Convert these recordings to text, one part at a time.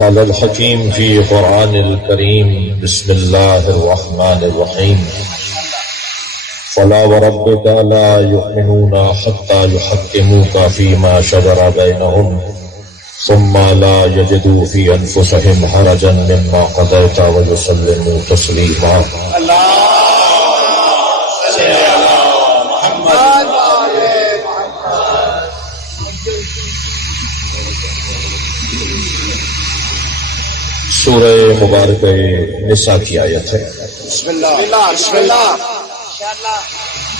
قال الحكيم في قرآن الكريم بسم الله الرحمن الرحيم فلا وربك لا يؤمنون حتى يحكموك فيما شجر بينهم ثم لا يجدوا في أنفسهم حرجا مما قضيت ويسلموا تسليما. سورہ مبارکہ نساء کی آیت ہے. بسم اللہ بسم اللہ.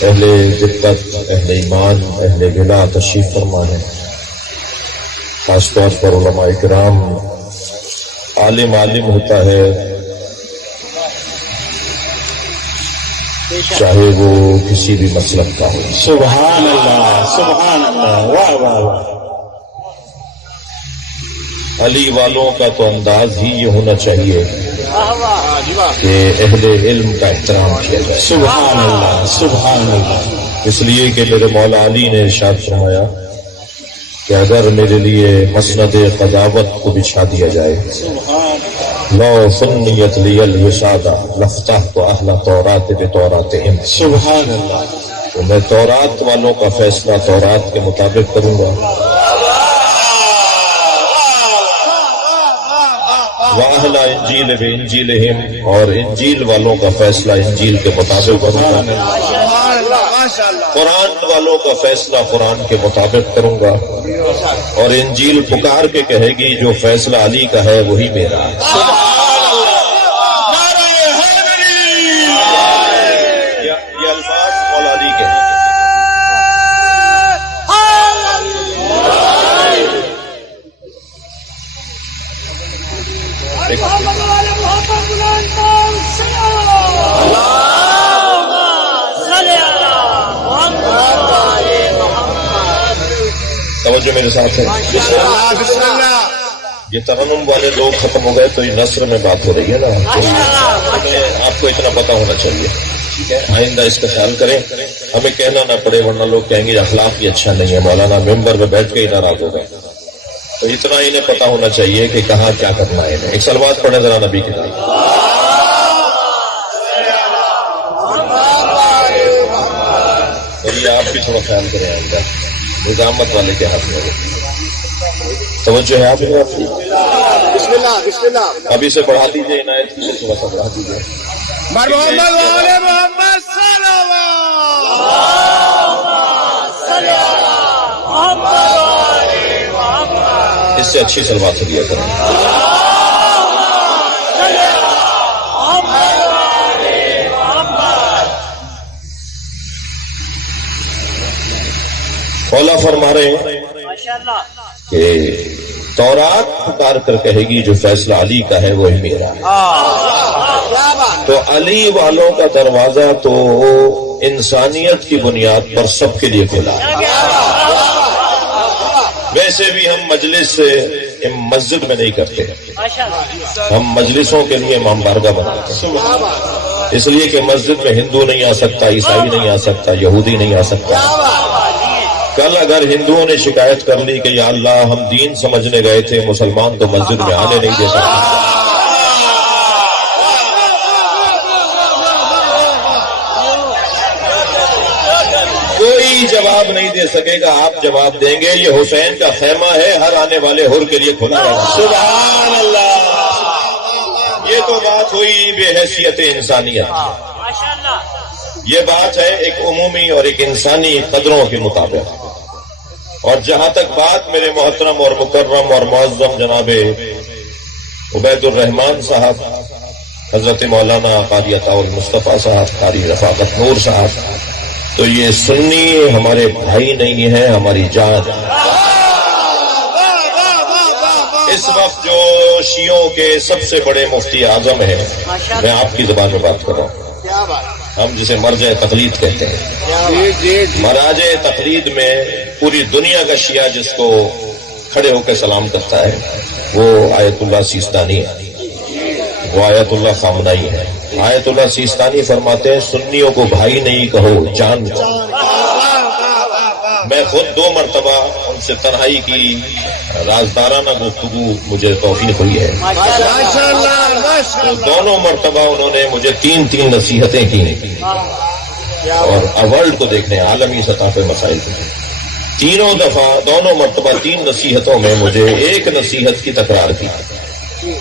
اہل دقت، اہل ایمان، اہل ولا تشریف فرما ہے. خاص طور پر علماء کرام. عالم ہوتا ہے چاہے وہ کسی بھی مسلک کا ہو. سبحان اللہ سبحان اللہ. واہ واہ واہ. علی والوں کا تو انداز ہی یہ ہونا چاہیے کہ اہل علم کا احترام کیا جائے. سبحان اللہ سبحان اللہ. اس لیے کہ میرے مولا علی نے ارشاد فرمایا کہ اگر میرے لیے مسند قضاوت کو بچھا دیا جائے لو سنیت لی الوسادہ لفتحت اہل تورات بتوراتہم. سبحان اللہ. تو میں تورات والوں کا فیصلہ تورات کے مطابق کروں گا، وَأَهْلَ انجیل بِإِنجِيلِهِمْ، اور انجیل والوں کا فیصلہ انجیل کے مطابق کروں گا، قرآن والوں کا فیصلہ قرآن کے مطابق کروں گا. اور انجیل پکار کے کہے گی جو فیصلہ علی کا ہے وہی میرا ہے. یہ الفاظ مولا علی کے ہیں. توجہ میرے ساتھ ہے. یہ ترنم والے لوگ ختم ہو گئے تو یہ نثر میں بات ہو رہی ہے نا. آپ کو اتنا پتا ہونا چاہیے. ٹھیک ہے، آئندہ اس کا خیال کریں، ہمیں کہنا نہ پڑے ورنہ لوگ کہیں گے اخلاق ہی اچھا نہیں ہے، مولانا ممبر میں بیٹھ کے ہی ناراض ہو گئے. تو اتنا انہیں پتا ہونا چاہیے کہ کہاں کیا کرنا ہے. ایک سلوات پڑھیں ذرا نبی کی طرف. اور آپ بھی تھوڑا خیال کریں آئندہ، نظامت والے کے ہاتھ میں. توجہ ہے آپ کی. بسم اللہ بسم اللہ. ابھی سے بڑھا دیجیے عنایت کی، تھوڑا سا بڑھا دیجیے. محمد وعلى محمد صلوات. اس سے اچھی سلوات سے دیا کریں. مولا فرما رہے ہیں کہ تورات پکار کر کہے گی جو فیصلہ علی کا ہے وہی میرا ہے. تو علی والوں کا دروازہ تو انسانیت کی بنیاد پر سب کے لیے کھلا ہے. ویسے بھی ہم مجلس مسجد میں نہیں کرتے، ہم مجلسوں کے لیے امام بارگاہ بناتے ہیں. اس لیے کہ مسجد میں ہندو نہیں آ سکتا، عیسائی نہیں آ سکتا، یہودی نہیں آ سکتا. کل اگر ہندوؤں نے شکایت کر لی کہ یا اللہ ہم دین سمجھنے گئے تھے، مسلمان تو مسجد میں آنے نہیں دے سکتے، کوئی جواب نہیں دے سکے گا. آپ جواب دیں گے یہ حسین کا خیمہ ہے، ہر آنے والے حر کے لیے کھلا رہا. سبحان اللہ. یہ تو بات ہوئی بے حیثیت انسانیت. یہ بات ہے ایک عمومی اور ایک انسانی قدروں کے مطابق. اور جہاں تک بات میرے محترم اور مکرم اور معظم جناب عبید الرحمان صاحب، حضرت مولانا قاری عطا المصطفیٰ صاحب، قاری رفاقت نور صاحب، تو یہ سنی ہمارے بھائی نہیں ہے، ہماری جان. اس وقت جو شیعوں کے سب سے بڑے مفتی اعظم ہیں، میں آپ کی زبان میں بات کر رہا ہوں، ہم جسے مرجع تقلید کہتے ہیں. مراجع تقلید میں پوری دنیا کا شیعہ جس کو کھڑے ہو کے سلام کرتا ہے وہ آیت اللہ سیستانی ہے، وہ آیت اللہ خامنائی ہے. آیت اللہ سیستانی فرماتے ہیں سنیوں کو بھائی نہیں کہو، جان کہو. میں خود 2 مرتبہ ان سے تنہائی کی رازدارانہ گفتگو مجھے توفیق ہوئی ہے. دونوں مرتبہ انہوں نے مجھے 3 نصیحتیں کی اور ورلڈ کو دیکھنے عالمی سطح پہ مسائل کو. تینوں دفعہ دونوں مرتبہ 3 نصیحتوں میں مجھے ایک نصیحت کی تکرار کی.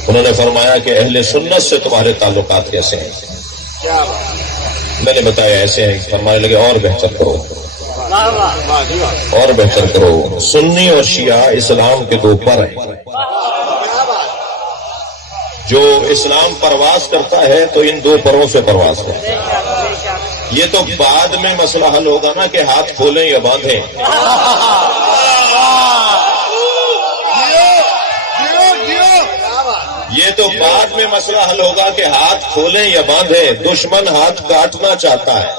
انہوں نے فرمایا کہ اہل سنت سے تمہارے تعلقات کیسے ہیں؟ میں نے بتایا ایسے ہیں. فرمانے لگے اور بہتر کرو، اور بہتر کرو. سنی اور شیعہ اسلام کے 2 پر ہیں. جو اسلام پرواز کرتا ہے تو ان 2 پروں سے پرواز کرتا ہے. یہ تو بعد میں مسئلہ حل ہوگا نا کہ ہاتھ کھولیں یا باندھیں. یہ تو بعد میں مسئلہ حل ہوگا کہ ہاتھ کھولیں یا باندھیں. دشمن ہاتھ کاٹنا چاہتا ہے.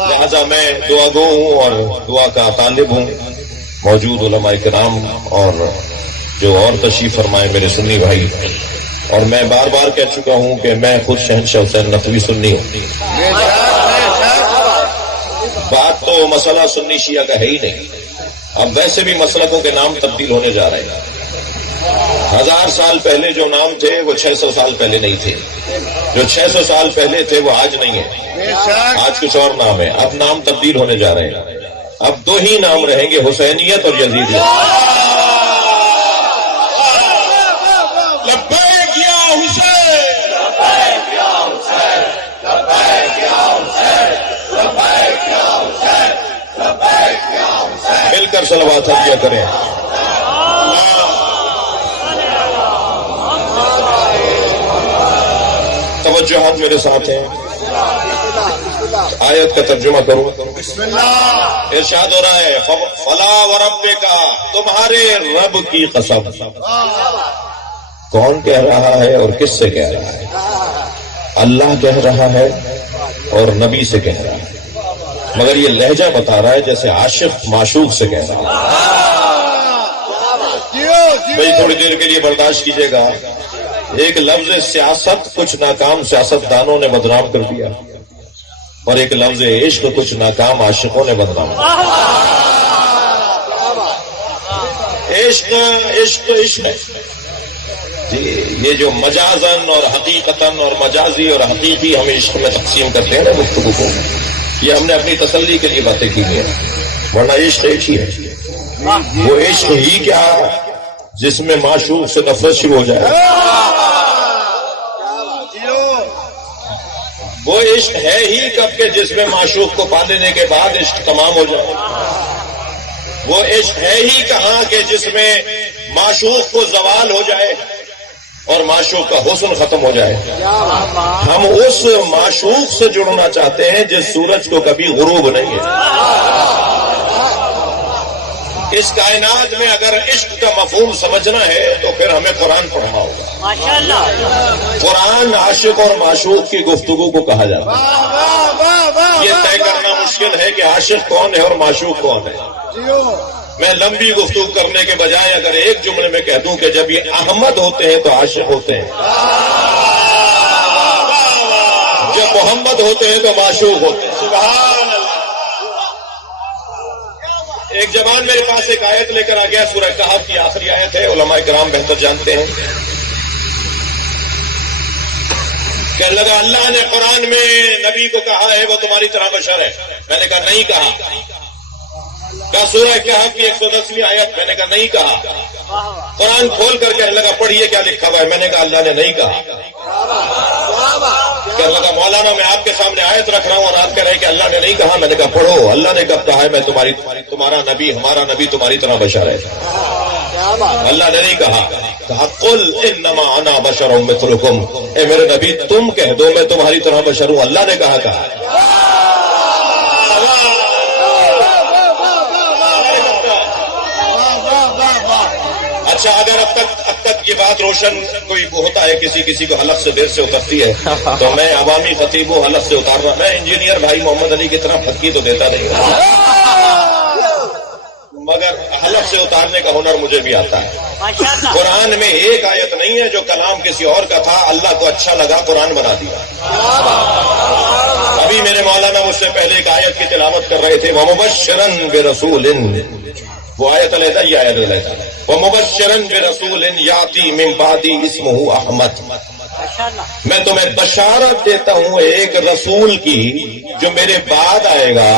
لہذا میں دعا گو ہوں اور دعا کا طالب ہوں. موجود علماء کرام اور جو اور تشریف فرمائے میرے سنی بھائی، اور میں بار بار کہہ چکا ہوں کہ میں خود شہنشاہ حسین نقوی سنی ہوں. بات تو مسئلہ سنی شیعہ کا ہے ہی نہیں. اب ویسے بھی مسلکوں کے نام تبدیل ہونے جا رہے ہیں. 1000 سال پہلے جو نام تھے وہ 600 سال پہلے نہیں تھے. جو 600 سال پہلے تھے وہ آج نہیں ہے. آج کچھ اور نام ہے. اب نام تبدیل ہونے جا رہے ہیں. اب 2 ہی نام رہیں گے، حسینیت اور یزیدیت. لبیک یا حسین، لبیک یا حسین، لبیک یا حسین، لبیک یا حسین، لبیک یا حسین. مل کر صلوات ہدیہ کریں. توجہات میرے ساتھ ہیں. آیت کا ترجمہ کروں. ارشاد ہو رہا ہے فلا وربک، تمہارے رب کی قسم. کون کہہ رہا ہے اور کس سے کہہ رہا ہے؟ اللہ کہہ رہا ہے اور نبی سے کہہ رہا ہے. مگر یہ لہجہ بتا رہا ہے جیسے عاشق معشوق سے کہہ رہا ہے. بھائی تھوڑی دیر کے لیے برداشت کیجیے گا. ایک لفظ سیاست کچھ ناکام سیاست دانوں نے بدنام کر دیا، اور ایک لفظ عشق کچھ ناکام عاشقوں نے بدنام کیا. عشق عشق عشق ہے جی. یہ جو مجازن اور حقیقتاً اور مجازی اور حقیقی ہم عشق میں تقسیم کرتے ہیں نا گفتگو کو، یہ ہم نے اپنی تسلی کے لیے باتیں کی ہیں. ورنہ عشق ایک ہی ہے. وہ عشق ہی کیا جس میں معشوق سے نفرت شروع ہو جائے. وہ عشق ہے ہی کب کہ جس میں معشوق کو پا لینے کے بعد عشق تمام ہو جائے. وہ عشق ہے ہی کہاں کہ جس میں معشوق کو زوال ہو جائے اور معشوق کا حسن ختم ہو جائے. ہم اس معشوق سے جڑنا چاہتے ہیں جس سورج کو کبھی غروب نہیں ہے. اس کائنات میں اگر عشق کا مفہوم سمجھنا ہے تو پھر ہمیں قرآن پڑھنا ہوگا. قرآن عاشق اور معشوق کی گفتگو کو کہا جاتا ہے. یہ طے کرنا مشکل ہے کہ عاشق کون ہے اور معشوق کون ہے. میں لمبی گفتگو کرنے کے بجائے اگر ایک جملے میں کہہ دوں کہ جب یہ احمد ہوتے ہیں تو عاشق ہوتے ہیں، جب محمد ہوتے ہیں تو معشوق ہوتے ہیں. سبحان اللہ. ایک جوان میرے پاس ایک آیت لے کر آ گیا، سورہ کہف کی آخری آیت ہے. علماء کرام بہتر جانتے ہیں. کہنے لگا اللہ نے قرآن میں نبی کو کہا ہے وہ تمہاری طرح بشر ہے. میں نے کہا نہیں کہا. کہا سورہ کہف کی 110ویں آیت. میں نے کہا نہیں کہا. قرآن کھول کر کہنے لگا پڑھیے کیا لکھا ہوا ہے. میں نے کہا اللہ نے نہیں کہا. کہنے لگا مولانا میں آپ کے سامنے آیت رکھ رہا ہوں اور آپ کہہ رہے ہیں کہ اللہ نے نہیں کہا. میں نے کہا پڑھو اللہ نے کب کہا ہے میں تمہارا نبی ہمارا نبی تمہاری طرح بشر ہے. اللہ نے نہیں کہا. کہا قل انما انا بشر مثلکم، اے میرے نبی تم کہہ دو میں تمہاری طرح بشر ہوں. اللہ نے کہا. اچھا اگر اب تک یہ بات روشن کوئی ہوتا ہے، کسی کو حلق سے دیر سے اترتی ہے تو میں عوامی خطیب ہوں حلق سے اتار رہا. میں انجینئر بھائی محمد علی کی طرح پھٹکی تو دیتا نہیں، مگر حلق سے اتارنے کا ہنر مجھے بھی آتا ہے. قرآن میں ایک آیت نہیں ہے جو کلام کسی اور کا تھا، اللہ کو اچھا لگا قرآن بنا دیا. اور ابھی میرے مولانا مجھ سے پہلے ایک آیت کی تلاوت کر رہے تھے، وَمُبَشِّرًا بِرَسُولٍ، وہ آیت علیحدہ، یہ آیت علیحدہ، وَمُبَشِّرًا بِرَسُولٍ يَأْتِي مِن بَعْدِي اسْمُهُ احمد، میں تمہیں بشارت دیتا ہوں ایک رسول کی جو میرے بعد آئے گا،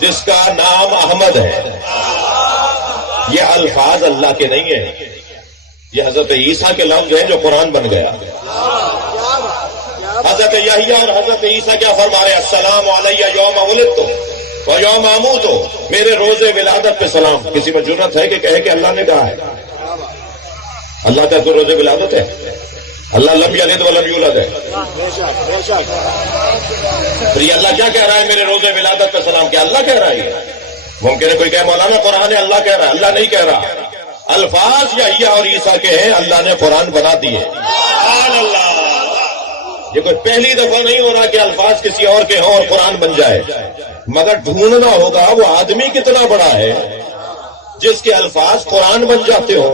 جس کا نام احمد ہے۔ یہ الفاظ اللہ کے نہیں ہیں، یہ حضرت عیسیٰ کے لفظ ہیں جو قرآن بن گیا۔ حضرت یحییٰ اور حضرت عیسیٰ کیا فرما رہے ہیں؟ السلام علیہ یوم ولدت و یوم اموت، میرے روز ولادت پہ سلام۔ کسی میں جرأت ہے کہ کہے کہ اللہ نے کہا ہے؟ اللہ کا تو روز ولادت ہے، اللہ لم یلد ولم یولد ہے۔ پھر یہ اللہ کیا کہہ رہا ہے میرے روز ولادت پہ سلام؟ کیا اللہ کہہ رہا ہے؟ ممکن ہے کوئی کہے مولانا قرآن ہے اللہ کہہ رہا ہے، اللہ نہیں کہہ رہا۔ الفاظ یحییٰ اور عیسیٰ کے ہیں، اللہ نے قرآن بنا دیے۔ یہ کوئی پہلی دفعہ نہیں ہو رہا کہ الفاظ کسی اور کے ہوں اور قرآن بن جائے، مگر ڈھونڈنا ہوگا وہ آدمی کتنا بڑا ہے جس کے الفاظ قرآن بن جاتے ہوں۔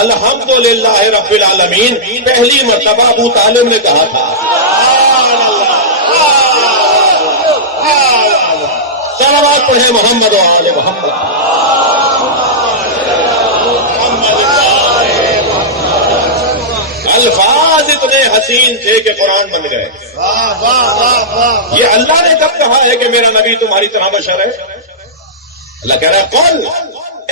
الحمدللہ رب العالمین پہلی مرتبہ ابو طالب نے کہا تھا۔ صلوات پڑھیں محمد و آل محمد۔ الفاظ اتنے حسین تھے کہ قرآن بن گئے۔ یہ اللہ نے کب کہا ہے کہ میرا نبی تمہاری طرح بشر ہے؟ اللہ کہہ رہا ہے قل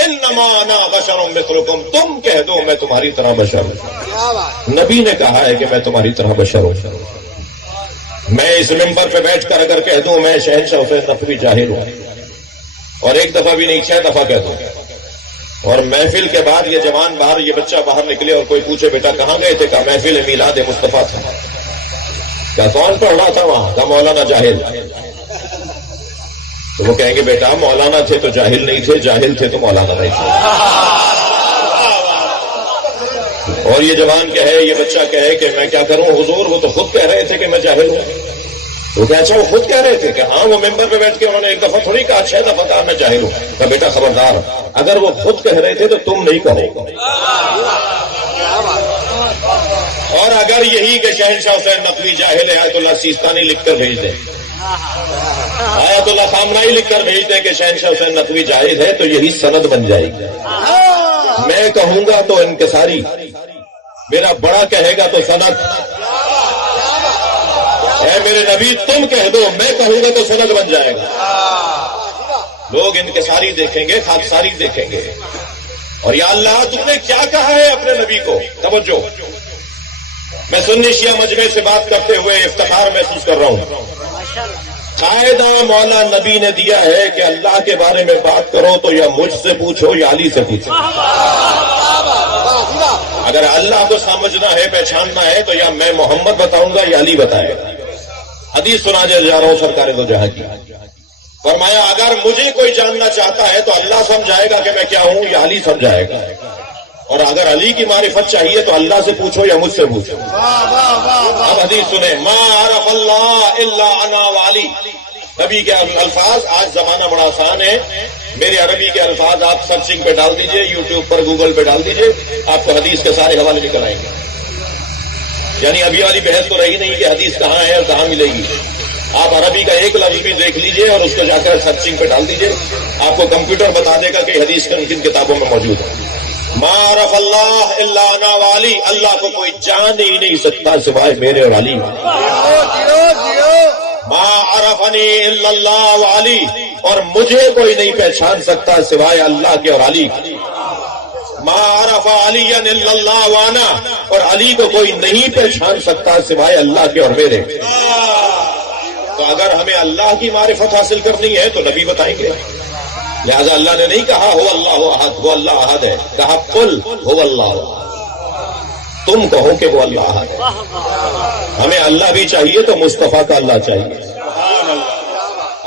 انما انا بشر مثلکم، تم کہہ دو میں تمہاری طرح بشر ہوں۔ نبی نے کہا ہے کہ میں تمہاری طرح بشر ہوں۔ میں اس ممبر پہ بیٹھ کر اگر کہہ دوں میں شہنشاہ حسین نقوی جاہل ہوں، اور ایک دفعہ بھی نہیں 6 دفعہ کہہ دوں، اور محفل کے بعد یہ جوان باہر، یہ بچہ باہر نکلے اور کوئی پوچھے بیٹا کہاں گئے تھے؟ کہا محفل میلاد مصطفیٰ تھا۔ کیا کون پڑھ رہا تھا وہاں؟ کہا مولانا جاہل۔ تو وہ کہیں گے بیٹا مولانا تھے تو جاہل نہیں تھے، جاہل تھے تو مولانا نہیں تھے۔ اور یہ جوان کہے، یہ بچہ کہے کہ میں کیا کروں حضور، وہ تو خود کہہ رہے تھے کہ میں جاہل ہوں۔ تو کیا اچھا وہ خود کہہ رہے تھے کہ ہاں وہ ممبر پہ بیٹھ کے انہوں نے ایک دفعہ تھوڑی کہا، 6 دفعہ کہا میں جاہل ہوں۔ کہ بیٹا خبردار، اگر وہ خود کہہ رہے تھے تو تم نہیں کہو۔ اور اگر یہی کہ شہنشاہ حسین نقوی جاہل ہے، آیت اللہ سیستانی لکھ کر بھیج دیں، آیت اللہ خامنائی لکھ کر بھیج دیں کہ شہنشاہ حسین نقوی جاہل ہے، تو یہی سند بن جائے گی۔ میں کہوں گا تو انکساری، میرا بڑا کہے گا تو سند۔ اے میرے نبی تم کہہ دو، میں کہوں گا تو سند بن جائے گا۔ لوگ انکساری دیکھیں گے، خاکساری دیکھیں گے، اور یا اللہ تم نے کیا کہا ہے اپنے نبی کو؟ توجہ، میں سنی شیعہ مجمع سے بات کرتے ہوئے افتخار محسوس کر رہا ہوں۔ قاعدہ مولا نبی نے دیا ہے کہ اللہ کے بارے میں بات کرو تو یا مجھ سے پوچھو یا علی سے پوچھو۔ اگر اللہ کو سمجھنا ہے، پہچاننا ہے، تو یا میں محمد بتاؤں گا یا علی بتائے گا۔ حدیث سنانے جا رہا ہوں سرکار دو جہاں کی، فرمایا اگر مجھے کوئی جاننا چاہتا ہے تو اللہ سمجھائے گا کہ میں کیا ہوں یا علی سمجھائے گا، اور اگر علی کی معرفت چاہیے تو اللہ سے پوچھو یا مجھ سے پوچھو۔ اب حدیث سنیں، ما عرف اللہ الا انا وعلی۔ نبی کے الفاظ، آج زمانہ بڑا آسان ہے، میرے عربی کے الفاظ آپ سرچنگ پہ ڈال دیجئے، یوٹیوب پر گوگل پہ ڈال دیجئے، آپ کو حدیث کے سارے حوالے نکل آئیں گے۔ یعنی ابھی والی بحث تو رہی نہیں کہ حدیث کہاں ہے اور کہاں ملے گی۔ آپ عربی کا ایک لفظ بھی دیکھ لیجئے اور اس کو جا کر سرچنگ پہ ڈال دیجئے، آپ کو کمپیوٹر بتا دے گا کہ حدیث کن کتابوں میں موجود ہے۔ ما عرف اللہ الا انا وعلی، اللہ کو کوئی جان ہی نہیں سکتا سوائے میرے اور علی۔ ما عرفنی الا اللہ وعلی، اور مجھے کوئی نہیں پہچان سکتا سوائے اللہ کے اور علی کے۔ ما عرف علی الا اللہ وانا، اور علی کو کوئی نہیں پہچان سکتا سوائے اللہ کے اور میرے۔ تو اگر ہمیں اللہ کی معرفت حاصل کرنی ہے تو نبی بتائیں گے۔ لہذا اللہ نے نہیں کہا ہو اللہ احد، وہ اللہ احد ہے، کہا قل ہو اللہ، تم کہو کہ وہ اللہ احد ہے۔ ہمیں اللہ بھی چاہیے تو مصطفیٰ کا اللہ چاہیے۔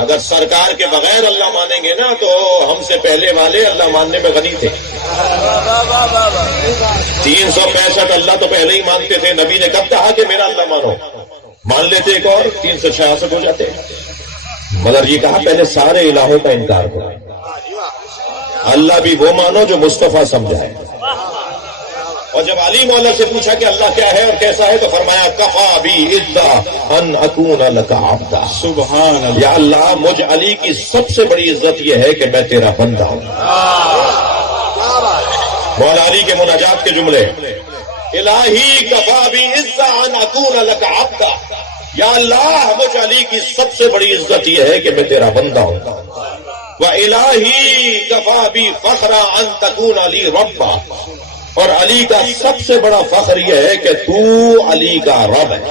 اگر سرکار کے بغیر اللہ مانیں گے نا تو ہم سے پہلے والے اللہ ماننے میں غنی تھے۔ 365 اللہ تو پہلے ہی مانتے تھے، نبی نے کب کہا کہ میرا اللہ مانو؟ مان لیتے ایک اور 366 ہو جاتے، مگر یہ کہا پہلے سارے الہوں کا انکار کرو، اللہ بھی وہ مانو جو مصطفیٰ سمجھائے۔ اور جب علی مولا سے پوچھا کہ اللہ کیا ہے اور کیسا ہے تو فرمایا کفا بی عزا ان اکون لک عبدا. سبحان اللہ. یا اللہ مجھ علی کی سب سے بڑی عزت یہ ہے کہ میں تیرا بندہ ہوں. مولا علی کے مناجات کے جملے الہی کفا بی عزا ان اکون لک عبدا. یا اللہ مجھ علی کی سب سے بڑی عزت یہ ہے کہ میں تیرا بندہ ہوں. وَإِلَٰهِي كَفَىٰ بِي فَخْرًا أَن تَكُونَ لِي رَبًّا. اور علی کا سب سے بڑا فخر یہ ہے کہ تو علی کا رب ہے.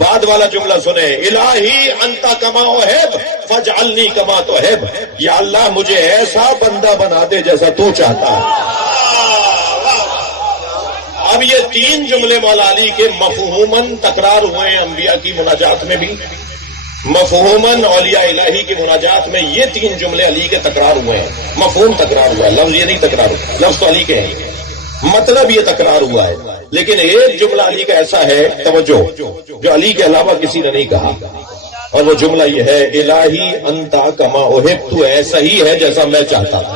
بعد والا جملہ سنیں الہی انت کما احب فاجعلنی کما تحب. یا اللہ مجھے ایسا بندہ بنا دے جیسا تو چاہتا ہے. اب یہ تین جملے مولا علی کے مفہوماً تکرار ہوئے ہیں انبیاء کی مناجات میں بھی, مفہوماً اولیاء الہی کی مناجات میں یہ تین جملے علی کے تکرار ہوئے ہیں. مفہوم تکرار ہوا ہے, لفظ یہ نہیں تکرار ہوا. لفظ تو علی کے ہیں, مطلب یہ تکرار ہوا ہے. لیکن ایک جملہ علی کا ایسا ہے, توجہ, جو علی کے علاوہ کسی نے نہیں کہا, اور وہ جملہ یہ ہے الہی انتا کما احب. تو ایسا ہی ہے جیسا میں چاہتا تھا.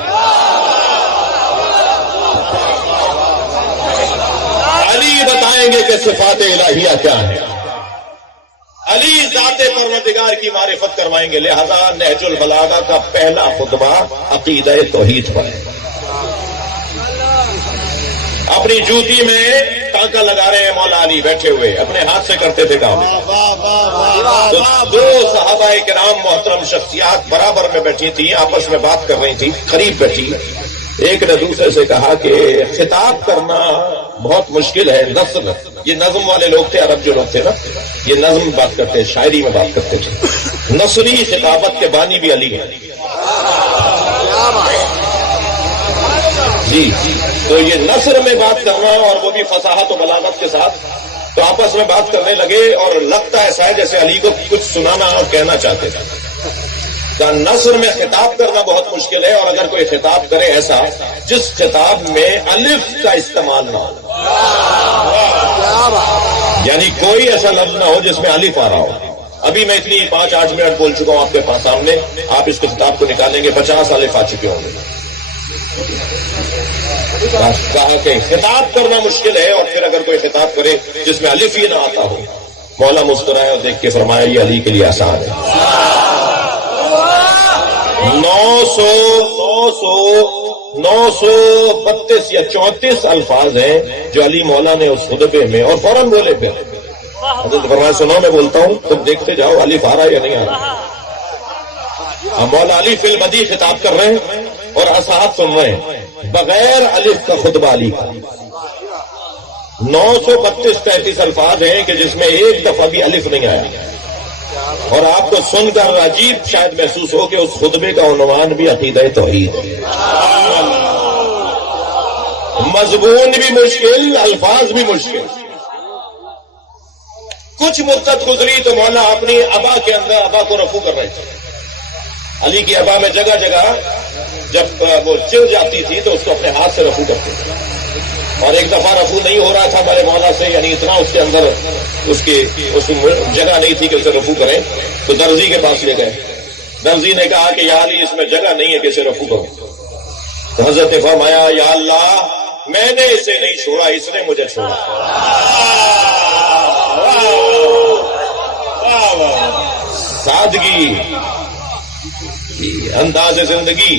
علی بتائیں گے کہ صفات الہیہ کیا ہے. علی ذات پروردگار کی معرفت کروائیں گے. لہذا نہج البلاغہ کا پہلا خطبہ عقیدہ توحید پر ہے. اپنی جوتی میں ٹانکا لگا رہے ہیں مولا علی بیٹھے ہوئے, اپنے ہاتھ سے کرتے تھے کام. تو دو صحابہ کرام محترم شخصیات برابر میں بیٹھی تھیں, آپس میں بات کر رہی تھی, قریب بیٹھی. ایک نے دوسرے سے کہا کہ خطاب کرنا بہت مشکل ہے. نثر, یہ نظم والے لوگ تھے, عرب جو لوگ تھے نا, یہ نظم بات کرتے, شاعری میں بات کرتے تھے. نثری خطابت کے بانی بھی علی ہیں. جی, تو یہ نثر میں بات کرنا اور وہ بھی فصاحت و بلاغت کے ساتھ, تو آپس میں بات کرنے لگے اور لگتا ایسا ہے جیسے علی کو کچھ سنانا اور کہنا چاہتے تھے. نثر میں خطاب کرنا بہت مشکل ہے, اور اگر کوئی خطاب کرے ایسا جس خطاب میں الف کا استعمال نہ ہو, یعنی کوئی ایسا لفظ نہ ہو جس میں الف آ رہا ہو. ابھی میں اتنی 5-8 منٹ بول چکا ہوں آپ کے پاس سامنے, آپ اس خطاب کو نکالیں گے 50 الف آ چکے ہوں گے. کہا کہ خطاب کرنا مشکل ہے, اور پھر اگر کوئی خطاب کرے جس میں الف ہی نہ آتا ہو. مولا مسکرائے اور دیکھ کے فرمایا یہ علی کے لیے آسان ہے. 932 یا 34 الفاظ ہیں جو علی مولا نے اس خطبے میں, اور فوراً بولے. پھر حضرت فرمایا سنو میں بولتا ہوں, تم دیکھتے جاؤ الف آ رہا ہے یا نہیں آ رہا. مولا علی فی المدی خطاب کر رہے ہیں اور اصحاب سن رہے ہیں بغیر الف کا خطبہ علی کا. 932-33 الفاظ ہیں کہ جس میں ایک دفعہ بھی الف نہیں آیا. اور آپ کو سن کر عجیب شاید محسوس ہو کہ اس خطبے کا عنوان بھی عقیدہ توحید ہے. مضمون بھی مشکل, الفاظ بھی مشکل. کچھ مدت گزری تو مولا اپنی ابا کے اندر ابا کو رفو کر رہے تھے. علی کی ابا میں جگہ جگہ جب وہ چل جاتی تھی تو اس کو اپنے ہاتھ سے رفو کرتے تھے. اور ایک دفعہ رفو نہیں ہو رہا تھا ہمارے مولا سے, یعنی اتنا اس کے اندر اس جگہ نہیں تھی کہ اسے رفو کریں, تو درزی کے پاس لے گئے. درزی نے کہا کہ یا علی اس میں جگہ نہیں ہے کہ اسے رفو کروں. تو حضرت نے فرمایا یا اللہ میں نے اسے نہیں چھوڑا, اس نے مجھے چھوڑا. سادگی, انداز زندگی.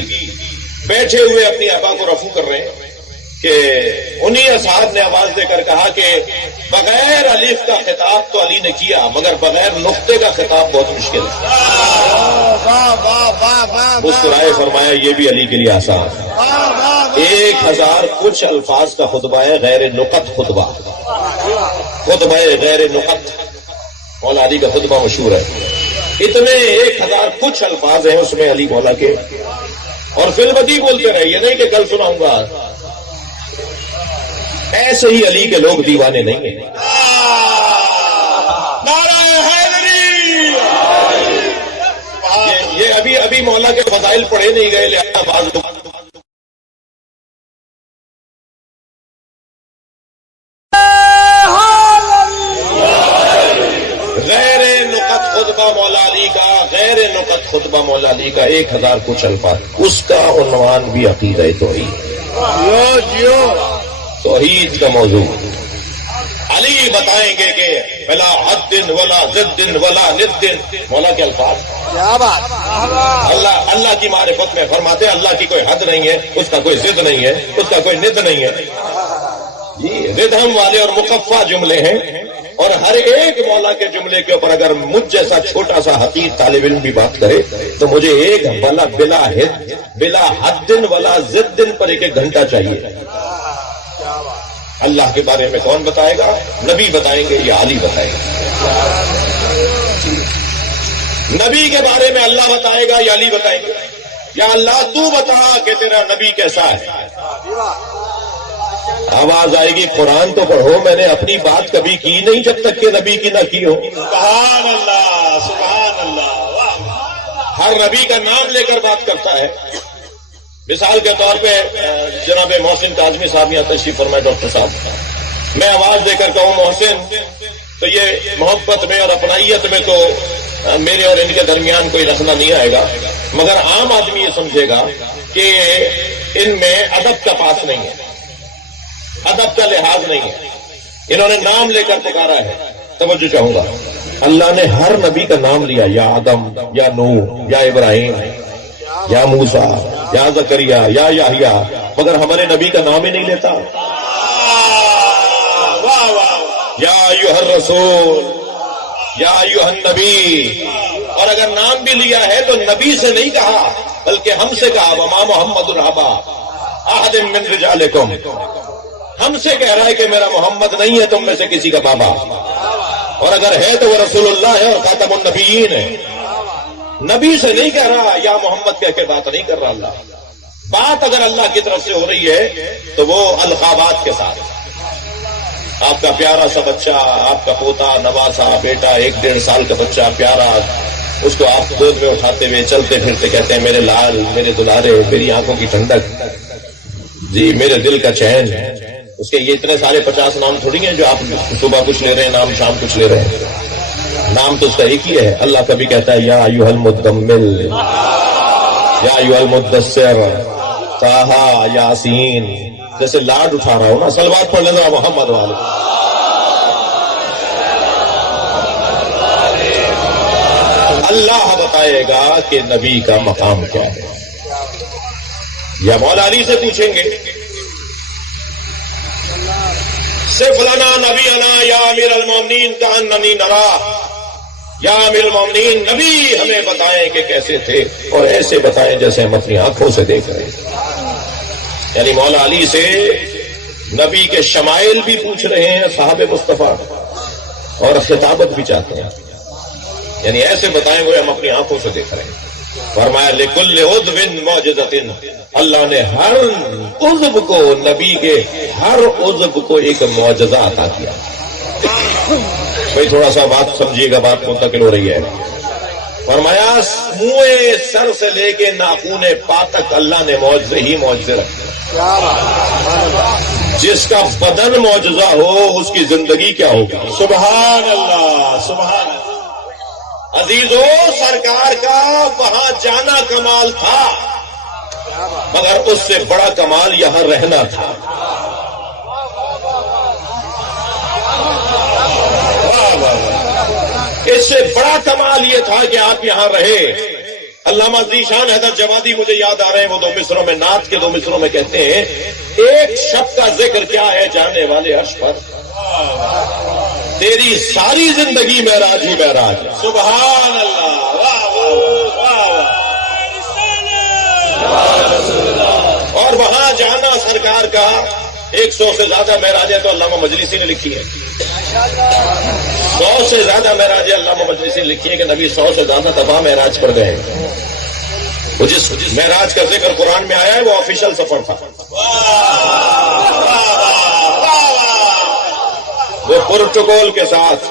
بیٹھے ہوئے اپنی ابا کو رفو کر رہے ہیں کہ انہی اصحاب نے آواز دے کر کہا کہ بغیر الف کا خطاب تو علی نے کیا, مگر بغیر نقطے کا خطاب بہت مشکل ہے. مسکرائے فرمایا یہ بھی علی کے لیے آسان ہے. 1000 کچھ الفاظ کا خطبہ ہے, غیر نقط خطبہ, خطبہ غیر نقط. مولا علی کا خطبہ مشہور ہے. اتنے 1000 کچھ الفاظ ہیں اس میں علی مولا کے, اور فی البدی بولتے رہے, یہ نہیں کہ کل سناؤں گا. ایسے ہی علی کے لوگ دیوانے نہیں ہیں. یہ ابھی مولا کے فضائل پڑھے نہیں گئے, لہذا بعض لوگ غیر نقط خطبہ مولا علی کا, غیر نقط خطبہ مولا علی کا 1000 کچھ الفاظ, اس کا عنوان بھی عقیدہ توحید. توحید کا موضوع. علی بتائیں گے کہ بلا حد ولا ضد ولا ند. مولا کے الفاظ کیا بات. اللہ کی معرفت میں فرماتے ہیں اللہ کی کوئی حد نہیں ہے, اس کا کوئی ضد نہیں ہے, اس کا کوئی ند نہیں ہے. یہ ردہم والے اور مقفع جملے ہیں, اور ہر ایک مولا کے جملے کے اوپر اگر مجھ جیسا چھوٹا سا حقیق طالب علم بھی بات کرے تو مجھے ایک بلا حد ولا ضد پر ایک گھنٹہ چاہیے. اللہ کے بارے میں کون بتائے گا؟ نبی بتائیں گے یا علی بتائیں گے؟ نبی کے بارے میں اللہ بتائے گا یا علی بتائیں گے؟ یا اللہ تو بتا کہ تیرا نبی کیسا ہے. آواز آئے گی قرآن تو پڑھو. میں نے اپنی بات کبھی کی نہیں جب تک کہ نبی کی نہ کی ہو. سبحان اللہ سبحان اللہ. ہر نبی کا نام لے کر بات کرتا ہے. مثال کے طور پہ جناب محسن کاظمی صاحب یہاں تشریف فرمائے. ڈاکٹر صاحب, میں آواز دے کر کہوں محسن, تو یہ محبت میں اور اپنائیت میں تو میرے اور ان کے درمیان کوئی رکھنا نہیں آئے گا, مگر عام آدمی یہ سمجھے گا کہ ان میں ادب کا پاس نہیں ہے, ادب کا لحاظ نہیں ہے. انہوں نے نام لے کر پکارا ہے. توجہ چاہوں گا, اللہ نے ہر نبی کا نام لیا, یا آدم, یا نوح, یا ابراہیم, یا موسیٰ, یا زکریا, یا یحییٰ, مگر ہمارے نبی کا نام ہی نہیں لیتا. یا ایھا الرسول, یا ایھا النبی. اور اگر نام بھی لیا ہے تو نبی سے نہیں کہا بلکہ ہم سے کہا, وما محمد ابا احد من رجالکم. ہم سے کہہ رہا ہے کہ میرا محمد نہیں ہے تم میں سے کسی کا بابا, اور اگر ہے تو وہ رسول اللہ ہے اور خاتم النبیین ہے. نبی سے نہیں کہہ رہا, یا محمد کہہ کے بات نہیں کر رہا. اللہ بات اگر اللہ کی طرف سے ہو رہی ہے تو وہ القابات کے ساتھ. آپ کا پیارا سا بچہ, آپ کا پوتا, نواسا, بیٹا, 1-1.5 سال کا بچہ پیارا, اس کو آپ گود میں اٹھاتے ہوئے چلتے پھرتے کہتے ہیں میرے لال, میرے دلارے, میری آنکھوں کی ٹھنڈک, جی میرے دل کا چین. اس کے یہ اتنے سارے 50 نام تھوڑی ہیں جو آپ صبح کچھ لے رہے ہیں, نام شام کچھ لے رہے ہیں. نام تو اس کا ایک ہی ہے. اللہ کبھی کہتا ہے یا ایھا المدمل, یا ایھا المدثر, طٰہٰ, یاسین. جیسے لاڈ اٹھا رہا ہو نا. صلوات پڑھ لینا محمد والے. اللہ بتائے گا کہ نبی کا مقام کیا ہے. یا مولا علی سے پوچھیں گے صف لنا نبینا یا امیر المومنین کأننی نرا. یا امیر المومنین, نبی ہمیں بتائیں کہ کیسے تھے, اور ایسے بتائیں جیسے ہم اپنی آنکھوں سے دیکھ رہے ہیں. یعنی مولا علی سے نبی کے شمائل بھی پوچھ رہے ہیں صحاب مصطفیٰ, اور خطابت بھی چاہتے ہیں. یعنی ایسے بتائیں وہ ہم اپنی آنکھوں سے دیکھ رہے ہیں. فرمایا لکل عضو معجزۃ, اللہ نے ہر عضو کو, نبی کے ہر عضو کو ایک معجزہ عطا کیا. بھائی تھوڑا سا بات سمجھیے گا, بات منتقل ہو رہی ہے. فرمایا منہ سر سے لے کے ناخن پا تک اللہ نے معجزے ہی معجزے رکھے. جس کا بدن معجزہ ہو اس کی زندگی کیا ہوگی. سبحان اللہ سبحان اللہ. عزیزو, سرکار کا وہاں جانا کمال تھا, مگر اس سے بڑا کمال یہاں رہنا تھا. اس سے بڑا کمال یہ تھا کہ آپ یہاں رہے. علامہ ذیشان حیدر جوادی مجھے یاد آ رہے ہیں, وہ 2 مصروں میں, نعت کے 2 مصروں میں کہتے ہیں ایک شب کا ذکر کیا ہے جانے والے عرش پر, تیری ساری زندگی معراج ہی معراج. سبحان اللہ. واہ واہ واہ. اور وہاں جانا سرکار کا 100 سے زیادہ معراجیں تو علامہ مجلسی نے لکھی ہے. 100 سے زیادہ معراجیں علامہ مجلسی نے لکھی ہے کہ نبی 100 سے زیادہ دفعہ معراج پر گئے. وہ جس معراج کا ذکر قرآن میں آیا ہے وہ آفیشل سفر تھا. وہ پروٹوکول کے ساتھ,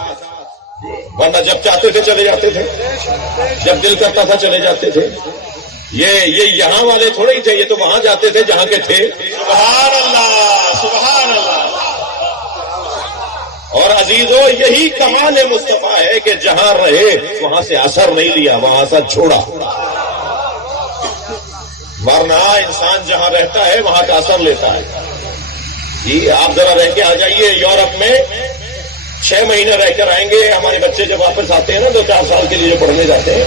ورنہ جب چاہتے تھے چلے جاتے تھے, جب دل کرتا تھا چلے جاتے تھے. یہ یہاں والے تھوڑے ہی تھے, یہ تو وہاں جاتے تھے جہاں کے تھے. سبحان اللہ سبحان اللہ. اور عزیزو, یہی کمال مصطفیٰ ہے کہ جہاں رہے وہاں سے اثر نہیں لیا, وہاں اثر چھوڑا. ورنہ انسان جہاں رہتا ہے وہاں کا اثر لیتا ہے. جی آپ ذرا رہ کے آ جائیے یورپ میں، 6 مہینے رہ کر آئیں گے، ہمارے بچے جب واپس آتے ہیں نا 2-4 سال کے لیے جو پڑھنے جاتے ہیں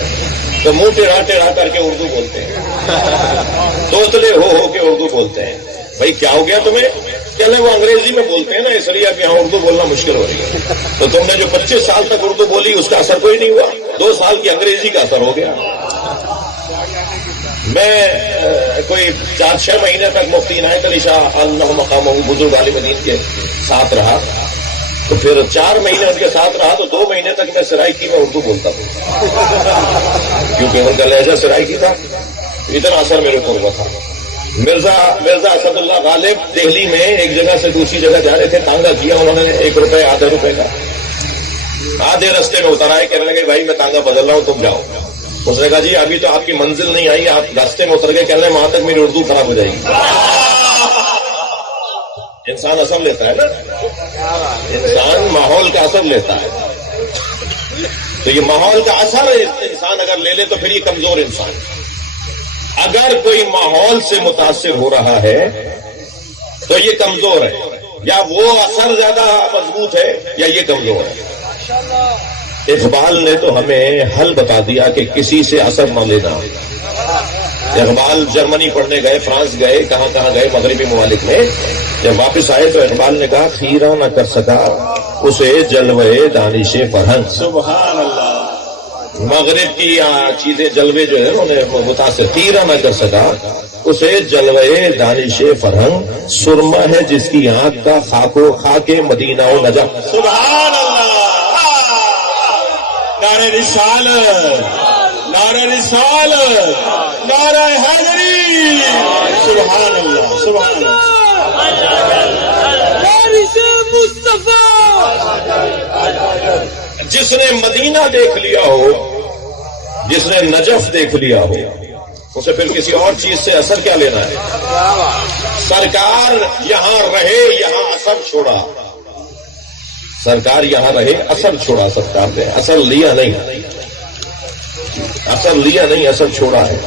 تو منہ ٹیڑھا ٹیڑھا کر کے اردو بولتے ہیں، توتلے ہو کے اردو بولتے ہیں. بھائی کیا ہو گیا تمہیں؟ کہنے وہ انگریزی میں بولتے ہیں نا، اس لیے اب یہاں اردو بولنا مشکل ہو رہی ہے. تو تم نے جو 25 سال تک اردو بولی اس کا اثر کوئی نہیں ہوا، 2 سال کی انگریزی کا اثر ہو گیا. میں کوئی 4-6 مہینے تک مفتی عنایت علی شاہ اللہ مقامہ بزرگ عالم دین کے ساتھ رہا، تو پھر 4 مہینے ان کے ساتھ رہا تو 2 مہینے تک میں سرائکی میں اردو بولتا تھا، کیونکہ ان کا لہجہ سرائکی تھا. اتنا اثر میرے اوپر ہوا تھا. مرزا اسد اللہ غالب دہلی میں ایک جگہ سے دوسری جگہ جا رہے تھے، تانگا کیا انہوں نے 1 روپے آدھے روپے کا. آدھے رستے میں اتر آئے، کہنے لگے بھائی میں تانگا بدل رہا ہوں تم جاؤ. اس نے کہا جی ابھی تو آپ کی منزل نہیں آئی، آپ راستے میں اتر گئے، کہنے وہاں تک میری اردو خراب ہو جائے گی. انسان اثر لیتا ہے نا، انسان ماحول کا اثر لیتا ہے. تو یہ ماحول کا اثر انسان اگر لے لے تو پھر یہ کمزور انسان. اگر کوئی ماحول سے متاثر ہو رہا ہے تو یہ کمزور ہے، یا وہ اثر زیادہ مضبوط ہے یا یہ کمزور ہے. اقبال نے تو ہمیں حل بتا دیا کہ کسی سے اثر نہ لینا. اقبال جرمنی پڑھنے گئے، فرانس گئے، کہاں کہاں گئے مغربی ممالک میں. جب واپس آئے تو اقبال نے کہا خیرہ نہ کر سکا اسے جلوے دانش فرہنگ. سبحان اللہ. مغرب کی چیزیں جلوے جو ہے انہیں متاثر، خیرہ نہ کر سکا اسے جلوے دانش فرہنگ. سرما ہے جس کی آنکھ کا خاک مدینہ و نجف. سبحان اللہ. نعرہ رسالت، نعرہ رسالت، نعرہ حیدری. سبحان اللہ، سبحان اللہ. جس نے مدینہ دیکھ لیا ہو، جس نے نجف دیکھ لیا ہو، اسے پھر کسی اور چیز سے اثر کیا لینا ہے؟ سرکار یہاں رہے، یہاں اثر چھوڑا. سرکار یہاں رہے، اثر چھوڑا. سرکار نے اثر لیا نہیں، اثر لیا نہیں، اثر چھوڑا ہے.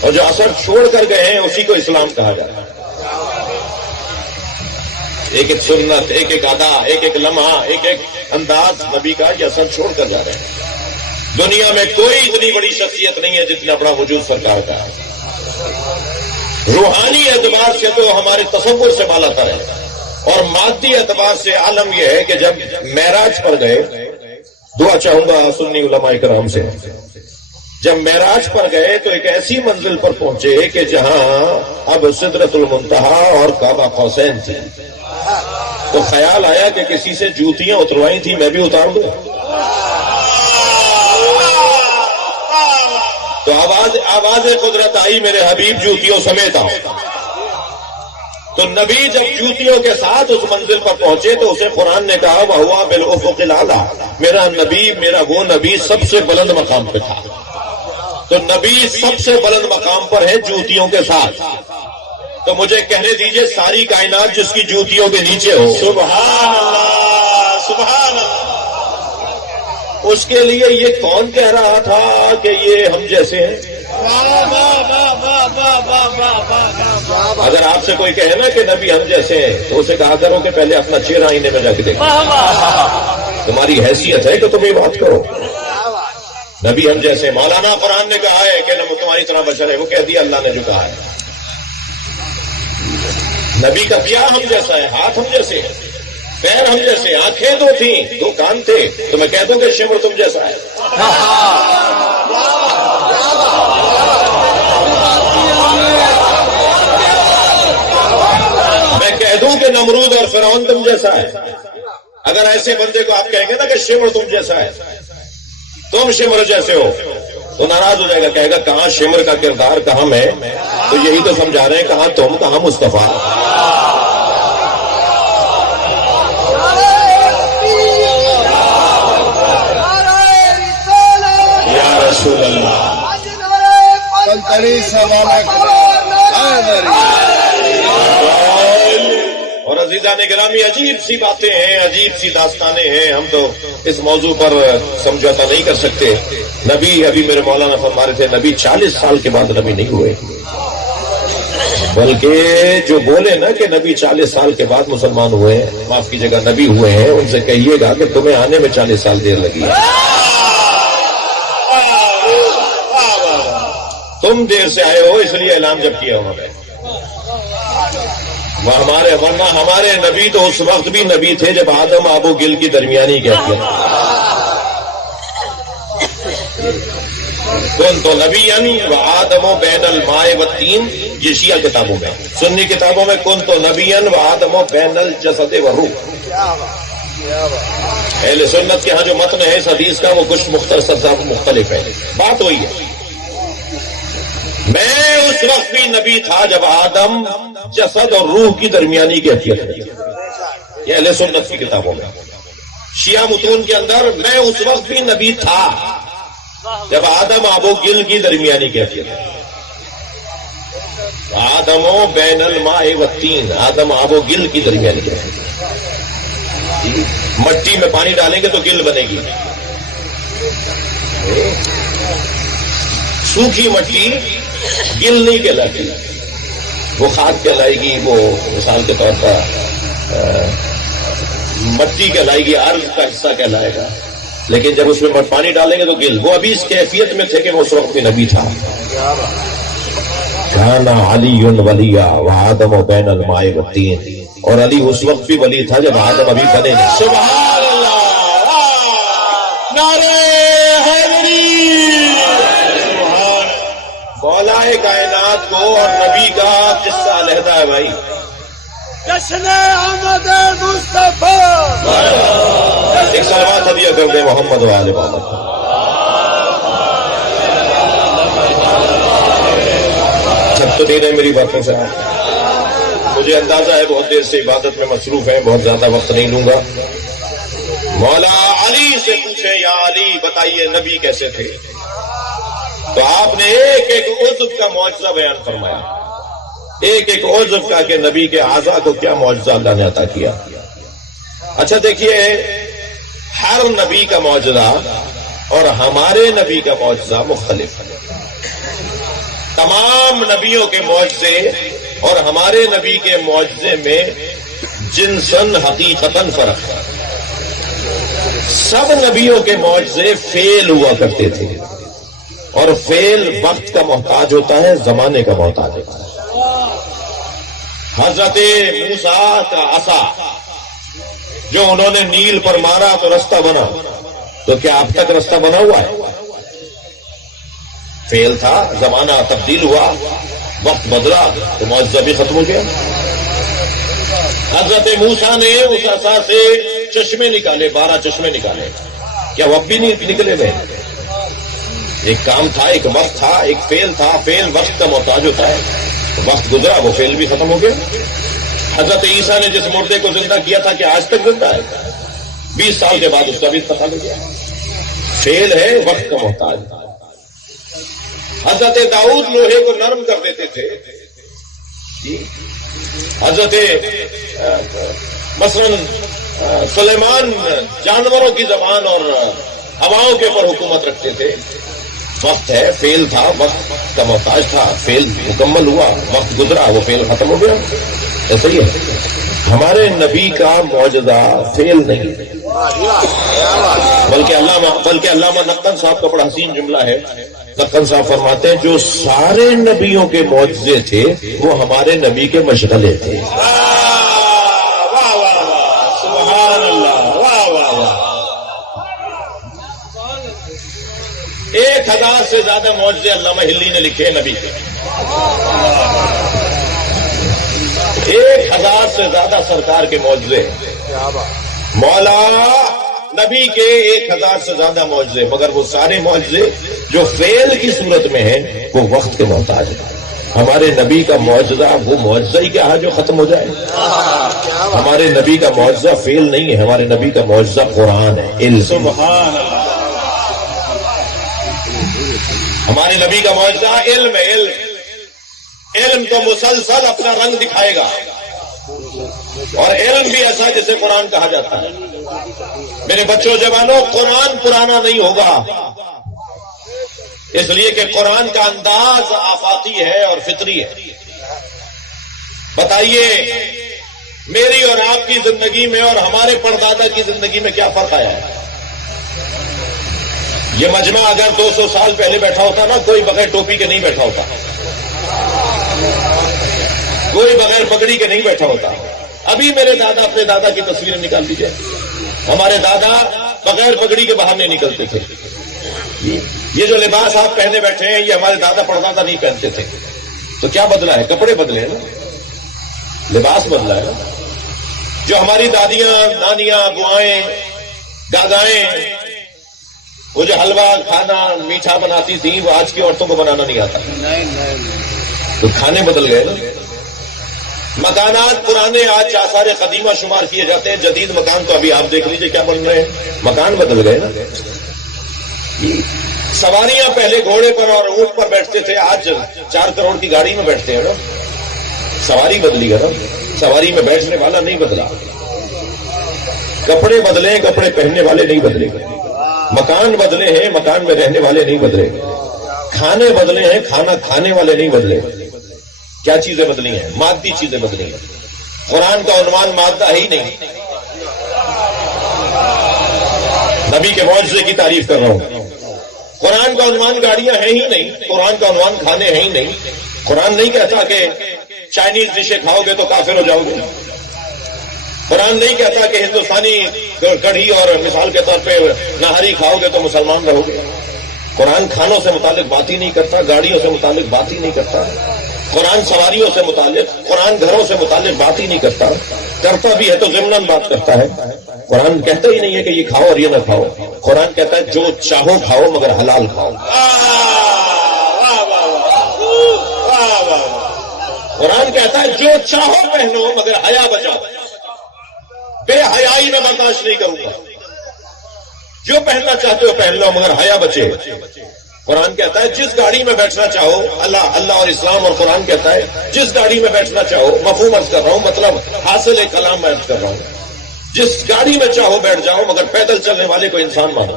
اور جو اثر چھوڑ کر گئے ہیں اسی کو اسلام کہا جاتا ہے. ایک ایک سنت، ایک ایک ادا، ایک ایک لمحہ، ایک ایک انداز نبی کا یہ اثر چھوڑ کر جا رہے ہیں. دنیا میں کوئی اتنی بڑی شخصیت نہیں ہے جتنا بڑا وجود سرکار کا ہے. روحانی اعتبار سے تو ہمارے تصور سے بالا تر ہے، اور مادی اعتبار سے عالم یہ ہے کہ جب معراج پر گئے، دعا چاہوں گا سنی علماء کرام سے، جب معراج پر گئے تو ایک ایسی منزل پر پہنچے کہ جہاں اب سدرۃ المنتہا اور کعبہ قوسین تھی. تو خیال آیا کہ کسی سے جوتیاں اتروائی تھی میں بھی اتار دوں. تو آواز قدرت آئی میرے حبیب جوتیوں سمیت آؤ. تو نبی جب جوتیوں کے ساتھ اس منزل پر پہنچے تو اسے قرآن نے کہا وَهُوَ بِالْأُفُقِ الْأَعْلَىٰ. میرا نبی، میرا وہ نبی سب سے بلند مقام پہ تھا. تو نبی سب سے بلند مقام پر ہے جوتیوں کے ساتھ. تو مجھے کہنے دیجئے ساری کائنات جس کی جوتیوں کے نیچے ہو. سبحان اللہ، سبحان اللہ. اس کے لیے یہ کون کہہ رہا تھا کہ یہ ہم جیسے ہیں؟ اگر آپ سے کوئی کہے نا کہ نبی ہم جیسے ہیں تو اسے کہا کرو کہ پہلے اپنا چہرہ آئینے میں جا کے دیکھو. تمہاری حیثیت ہے کہ تم یہ بات کرو. نبی ہم جیسے. مولانا قرآن نے کہا ہے کہ تمہاری طرح بشر ہے، وہ کہہ دیا اللہ نے جو کہا ہے. نبی کا کیا ہم جیسا ہے؟ ہاتھ ہم جیسے، پیر ہم جیسے، آنکھیں 2 تھیں، 2 کان تھے. تو میں کہہ دوں کہ شمر تم جیسا ہے. میں کہہ دوں کہ نمرود اور فرعون تم جیسا ہے. اگر ایسے بندے کو آپ کہیں گے نا کہ شمر تم جیسا ہے، تم شمر جیسے ہو، تو ناراض ہو جائے گا، کہے گا کہاں شمر کا کردار کہاں میں. تو یہی تو سمجھا رہے ہیں، کہاں تم، کہاں مصطفیٰ. یا رسول اللہ. اور عزیزان گرامی، عجیب سی باتیں ہیں، عجیب سی داستانیں ہیں. ہم تو اس موضوع پر سمجھوتا نہیں کر سکتے. نبی، ابھی میرے مولانا فرما رہے تھے، نبی 40 سال کے بعد نبی نہیں ہوئے. بلکہ جو بولے نا کہ نبی 40 سال کے بعد مسلمان ہوئے ہیں، معاف کی جگہ نبی ہوئے ہیں، ان سے کہیے گا کہ تمہیں آنے میں 40 سال دیر لگی ہے، تم دیر سے آئے ہو، اس لیے اعلان جب کیا انہوں نے۔ ورنہ ہمارے نبی تو اس وقت بھی نبی تھے جب آدم آب و گل کی درمیانی کہتے ہیں، کون تو نبی یعنی آدم و بین الماء والتین، یہ شیعہ کتابوں میں، سنی کتابوں میں کون تو نبی و آدم و بین الجسد والروح۔ اہل سنت کے ہاں جو متن ہے اس حدیث کا وہ کچھ مختلف ہے، بات وہی ہے۔ میں اس وقت بھی نبی تھا جب آدم جسد اور روح کی درمیانی کیفیت ہے، یہ اہل سنت کی کتابوں میں۔ شیعہ متون کے اندر میں اس وقت بھی نبی تھا جب آدم آب و گل کی درمیانی کیفیت ہے، آدم و بین الماء والتین، آدم آب و گل کی درمیانی کیفیت۔ مٹی میں پانی ڈالیں گے تو گل بنے گی، سوکھی مٹی گل نہیں کہلاتی، وہ کھاد کہلائے گی، وہ مثال کے طور پر مٹی کہلائے گی، عرض کا حصہ کہلائے گا، لیکن جب اس میں پانی ڈالیں گے تو گل۔ وہ ابھی اس کیفیت میں تھے کہ وہ اس وقت بھی نبی تھا۔ کان علی ولیا وآدم بین الماء والتین، اور علی اس وقت بھی ولی تھا جب آدم ابھی بنے نہیں۔ سبحان اللہ، نعرہ حیدری، مولا کائنات کو اور نبی کا قصہ علیحدہ ہے بھائی۔ جشن احمد مصطفیٰ، ایک سلوات ہدیہ کر دیں محمد و آل محمد۔ سب تو دین ہے میری باتوں سے، مجھے اندازہ ہے بہت دیر سے عبادت میں مصروف ہیں، بہت زیادہ وقت نہیں لوں گا۔ مولا علی سے پوچھیں یا علی بتائیے نبی کیسے تھے، تو آپ نے ایک ایک عضو کا معجزہ بیان فرمایا، ایک ایک عضو کا کہ نبی کے اعضاء کو کیا معجزہ اللہ نے عطا کیا۔ اچھا دیکھیے، ہر نبی کا معجزہ اور ہمارے نبی کا معجزہ مختلف ہے۔ تمام نبیوں کے معجزے اور ہمارے نبی کے معجزے میں جنسن حقیقتاً فرق ہے۔ سب نبیوں کے معجزے فعل ہوا کرتے تھے، اور فعل وقت کا محتاج ہوتا ہے، زمانے کا محتاج ہوتا ہے۔ حضرت موسیٰ کا عصا جو انہوں نے نیل پر مارا تو رستہ بنا، تو کیا اب تک رستہ بنا ہوا ہے؟ فعل تھا، زمانہ تبدیل ہوا، وقت بدلا تو معجزہ بھی ختم ہو گیا۔ حضرت موسیٰ نے اس عصا سے چشمے نکالے، 12 چشمے نکالے، کیا وہ اب بھی نہیں نکلے ہوئے؟ ایک کام تھا، ایک وقت تھا، ایک فعل تھا، فعل وقت کا محتاج ہوتا ہے، وقت گزرا وہ فعل بھی ختم ہو گیا۔ حضرت عیسیٰ نے جس مردے کو زندہ کیا تھا کہ آج تک زندہ ہے، 20 سال کے بعد اس کا بھی انتقال ہو گیا۔ فعل ہے، وقت کا محتاج۔ حضرت داؤد لوہے کو نرم کر دیتے تھے، حضرت مثلا سلیمان جانوروں کی زبان اور ہواؤں کے اوپر حکومت رکھتے تھے۔ وقت ہے، فعل تھا، وقت کا محتاج تھا، فعل مکمل ہوا، وقت گزرا وہ فعل ختم ہو گیا۔ ایسا ہی ہے ہمارے نبی کا معجزہ فعل نہیں، بلکہ علامہ نقن صاحب کا بڑا حسین جملہ ہے۔ نقن صاحب فرماتے ہیں جو سارے نبیوں کے معجزے تھے وہ ہمارے نبی کے مشغلے تھے۔ سبحان اللہ، واہ واہ واہ۔ 1000 سے زیادہ معجزے علامہ ہلی نے لکھے نبی کے، 1000 سے زیادہ سرکار کے معجزے، مولا نبی کے 1000 سے زیادہ معجزے، مگر وہ سارے معجزے جو فعل کی صورت میں ہیں وہ وقت کے محتاج ہیں۔ ہمارے نبی کا معجزہ وہ معجزہ ہی کیا ہے جو ختم ہو جائے؟ ہمارے نبی کا معجزہ فعل نہیں ہے، ہمارے نبی کا معجزہ قرآن ہے، علم۔ سبحان اللہ، ہمارے نبی کا معجزہ علم ہے، علم تو مسلسل اپنا رنگ دکھائے گا، اور علم بھی ایسا جسے قرآن کہا جاتا ہے۔ میرے بچوں جوانوں، قرآن پرانا نہیں ہوگا، اس لیے کہ قرآن کا انداز آفاتی ہے اور فطری ہے۔ بتائیے میری اور آپ کی زندگی میں اور ہمارے پردادا کی زندگی میں کیا فرق آیا ہے؟ یہ مجمع اگر 200 سال پہلے بیٹھا ہوتا نا، کوئی بغیر ٹوپی کے نہیں بیٹھا ہوتا، کوئی بغیر پگڑی کے نہیں بیٹھا ہوتا۔ ابھی میرے دادا اپنے دادا کی تصویریں نکال دیجیے، ہمارے دادا بغیر پگڑی کے باہر نہیں نکلتے تھے۔ یہ جو لباس آپ پہنے بیٹھے ہیں یہ ہمارے دادا پردادا نہیں پہنتے تھے۔ تو کیا بدلا ہے؟ کپڑے بدلے ہیں نا، لباس بدلا ہے نا۔ جو ہماری دادیاں، نانیاں، بوائیں، دادائیں وہ جو حلوہ کھانا میٹھا بناتی تھیں وہ آج کی عورتوں کو بنانا نہیں آتا۔ تو کھانے بدل گئے نا۔ مکانات پرانے آج آثار قدیمہ شمار کیے جاتے ہیں، جدید مکان تو ابھی آپ دیکھ لیجئے کیا بن رہے ہیں، مکان بدل گئے نا۔ سواریاں پہلے گھوڑے پر اور اونٹ پر بیٹھتے تھے، آج 4 کروڑ کی گاڑی میں بیٹھتے ہیں نا۔ سواری بدلی گیا نا، سواری میں بیٹھنے والا نہیں بدلا۔ کپڑے بدلے، کپڑے پہننے والے نہیں بدلے۔ مکان بدلے ہیں، مکان میں رہنے والے نہیں بدلے۔ کھانے بدلے ہیں، کھانا کھانے والے نہیں بدلے۔ کیا چیزیں بدلی ہیں؟ مادی چیزیں بدلی ہیں۔ قرآن کا عنوان مادہ ہی نہیں۔ نبی کے معجزے کی تعریف کر رہا ہوں۔ قرآن کا عنوان گاڑیاں ہیں ہی نہیں، قرآن کا عنوان کھانے ہیں ہی نہیں۔ قرآن نہیں کہتا کہ چائنیز ڈشیں کھاؤ گے تو کافر ہو جاؤ گے۔ قرآن نہیں کہتا کہ ہندوستانی کڑھی اور مثال کے طور پہ نہاری کھاؤ گے تو مسلمان رہو گے۔ قرآن کھانوں سے متعلق بات ہی نہیں کرتا، گاڑیوں سے متعلق بات ہی نہیں کرتا۔ قرآن سواریوں سے متعلق، قرآن گھروں سے متعلق بات ہی نہیں کرتا۔ کرتا بھی ہے تو ضمناً بات کرتا ہے۔ قرآن کہتا ہی نہیں ہے کہ یہ کھاؤ اور یہ نہ کھاؤ۔ قرآن کہتا ہے جو چاہو کھاؤ مگر حلال کھاؤ۔ قرآن کہتا ہے جو چاہو پہنو مگر حیا بچاؤ۔ بے حیائی میں برداشت نہیں کروں گا۔ جو پہننا چاہتے ہو پہن لو مگر حیا بچے۔ قرآن کہتا ہے جس گاڑی میں بیٹھنا چاہو، اللہ اور اسلام اور قرآن کہتا ہے جس گاڑی میں بیٹھنا چاہو، مفہوم عرض کر رہا ہوں، مطلب حاصل کلام میں عرض کر رہا ہوں، جس گاڑی میں چاہو بیٹھ جاؤ مگر پیدل چلنے والے کو انسان مانو۔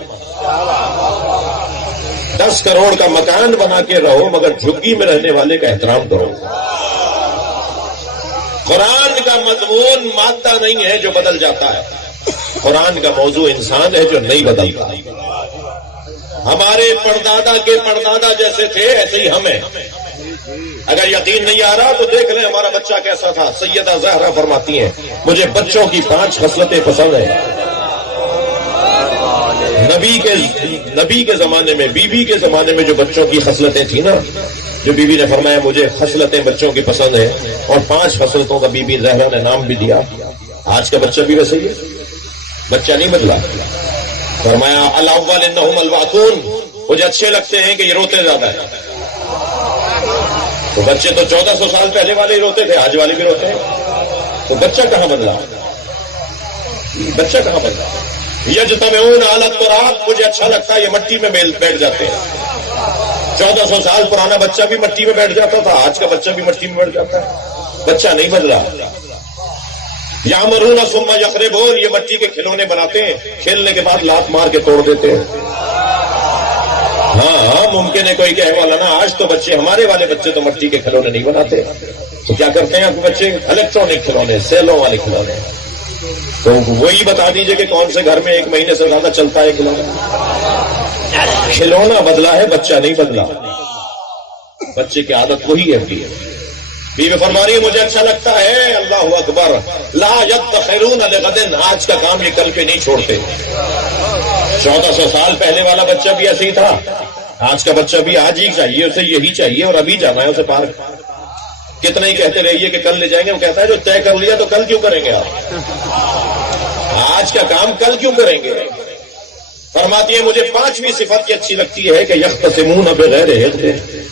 10 کروڑ کا مکان بنا کے رہو مگر جھگی میں رہنے والے کا احترام کرو۔ قرآن کا مضمون مادہ نہیں ہے جو بدل جاتا ہے، قرآن کا موضوع انسان ہے جو نہیں بدلتا۔ ہمارے پردادا کے پردادا جیسے تھے ایسے ہی ہم ہیں۔ اگر یقین نہیں آ رہا تو دیکھ لیں ہمارا بچہ کیسا تھا۔ سیدہ زہرا فرماتی ہیں مجھے بچوں کی 5 خصلتیں پسند ہیں۔ نبی کے زمانے میں، بی بی کے زمانے میں جو بچوں کی خصلتیں تھیں نا، جو بی بی نے فرمایا مجھے خصلتیں بچوں کی پسند ہیں، اور 5 خصلتوں کا بی بی زہرا نے نام بھی دیا۔ آج کا بچہ بھی ویسے ہی ہے، بچہ نہیں بدلا۔ فرمایا الاول انہم الواقون، مجھے اچھے لگتے ہیں کہ یہ روتے زیادہ ہیں۔ تو بچے تو 1400 سال پہلے والے ہی روتے تھے، آج والے بھی روتے ہیں۔ تو بچہ کہاں بدلا؟ بچہ کہاں بدلا؟ یجتمعون علی التراب، مجھے اچھا لگتا ہے یہ مٹی میں بیٹھ جاتے ہیں۔ 1400 سال پرانا بچہ بھی مٹی میں بیٹھ جاتا تھا، آج کا بچہ بھی مٹی میں بیٹھ جاتا ہے۔ بچہ نہیں بدلا۔ یامرون ثم یخربون، یہ مٹی کے کھلونے بناتے ہیں، کھیلنے کے بعد لات مار کے توڑ دیتے ہیں۔ ہاں ممکن ہے کوئی کہے والا نا آج تو بچے، ہمارے والے بچے تو مٹی کے کھلونے نہیں بناتے، تو کیا کرتے ہیں آپ بچے؟ الیکٹرانک کھلونے، سیلوں والے کھلونے۔ تو وہی بتا دیجئے کہ کون سے گھر میں 1 مہینے سے زیادہ چلتا ہے کھلونا؟ کھلونا بدلا ہے، بچہ نہیں بدلا۔ بچے کی عادت وہی ہے۔ بیوی فرما رہی ہے مجھے اچھا لگتا ہے، اللہ اکبر، لا یدخرون لغد، آج کا کام یہ کل پہ نہیں چھوڑتے۔ 1400 سال پہلے والا بچہ بھی ایسے ہی تھا، آج کا بچہ بھی آج ہی چاہیے، اسے یہی چاہیے اور ابھی جانا ہے اسے پارک۔ کتنا ہی کہتے رہیے کہ کل لے جائیں گے، وہ کہتا ہے جو طے کر لیا تو کل کیوں کریں گے آپ؟ آج کا کام کل کیوں کریں گے؟ فرماتی ہے مجھے 5ویں صفت کی اچھی لگتی ہے کہ یختصمون بغیر حقد،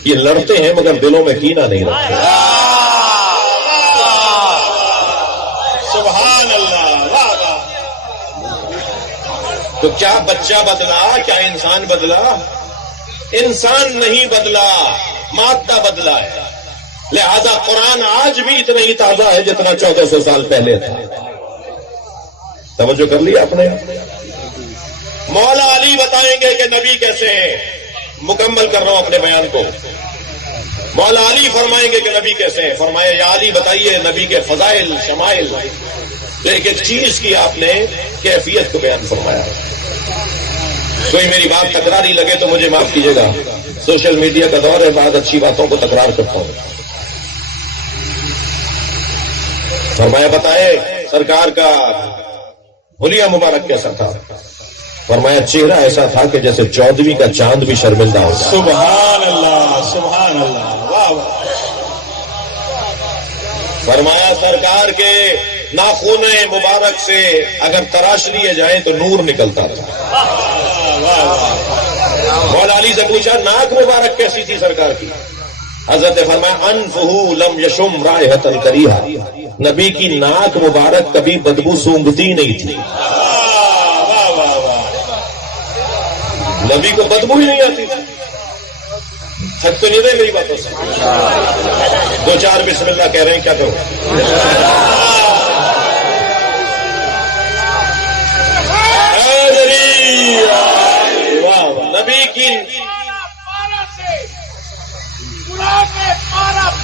یہ لڑتے ہیں مگر دلوں میں کینہ نہیں رکھتے۔ سبحان اللہ، واہ واہ۔ تو کیا بچہ بدلا؟ کیا انسان بدلا؟ انسان نہیں بدلا، مادہ بدلا ہے۔ لہذا قرآن آج بھی اتنا ہی تازہ ہے جتنا 1400 سال پہلے تھا۔ توجہ کر لیا آپ نے؟ مولا علی بتائیں گے کہ نبی کیسے ہیں۔ مکمل کر رہا ہوں اپنے بیان کو۔ مولا علی فرمائیں گے کہ نبی کیسے ہیں؟ فرمایا یا علی بتائیے نبی کے فضائل شمائل. ایک ایک چیز کی آپ نے کیفیت کو بیان فرمایا. کوئی میری بات تکراری لگے تو مجھے معاف کیجیے گا، سوشل میڈیا کا دور ہے، بعض اچھی باتوں کو تکرار کرتا ہوں. فرمایا بتائے سرکار کا حلیہ مبارک کیسا تھا؟ فرمایا چہرہ ایسا تھا کہ جیسے 14ویں کا چاند بھی شرمندہ ہو. سبحان اللہ سبحان اللہ، واہ واہ. فرمایا سرکار کے ناخن مبارک سے اگر تراش لیے جائیں تو نور نکلتا تھا. مولا علی سے پوچھا ناک مبارک کیسی تھی سرکار کی؟ حضرت فرمایا انفہ لم یشم رائحۃ کریہا، نبی کی ناک مبارک کبھی بدبو سونگھتی نہیں تھی. نبی کو بدبو ہی نہیں آتی تھی. تھک تو نہیں رہے میری باتوں سے؟ دو چار بسم اللہ کہہ رہے ہیں، کیا کروں؟ نبی کی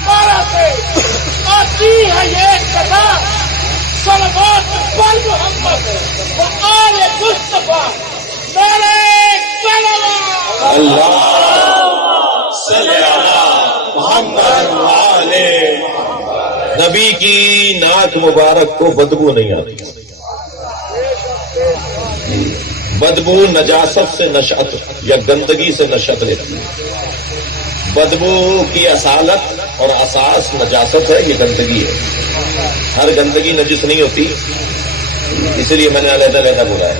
پارا سے آتی ہے یہ صدا، صلوات پر محمد و آل مصطفیٰ. میرے صلوات اللہ صلی علی محمد والے. نبی کی ناک مبارک کو بدبو نہیں آتی. بدبو نجاست سے نشأت یا گندگی سے نشأت لیتی ہے. بدبو کی اصالت اور اساس نجاست ہے، یہ گندگی ہے. ہر گندگی نجس نہیں ہوتی، اس لیے میں نے علیحدہ علیحدہ بولا ہے.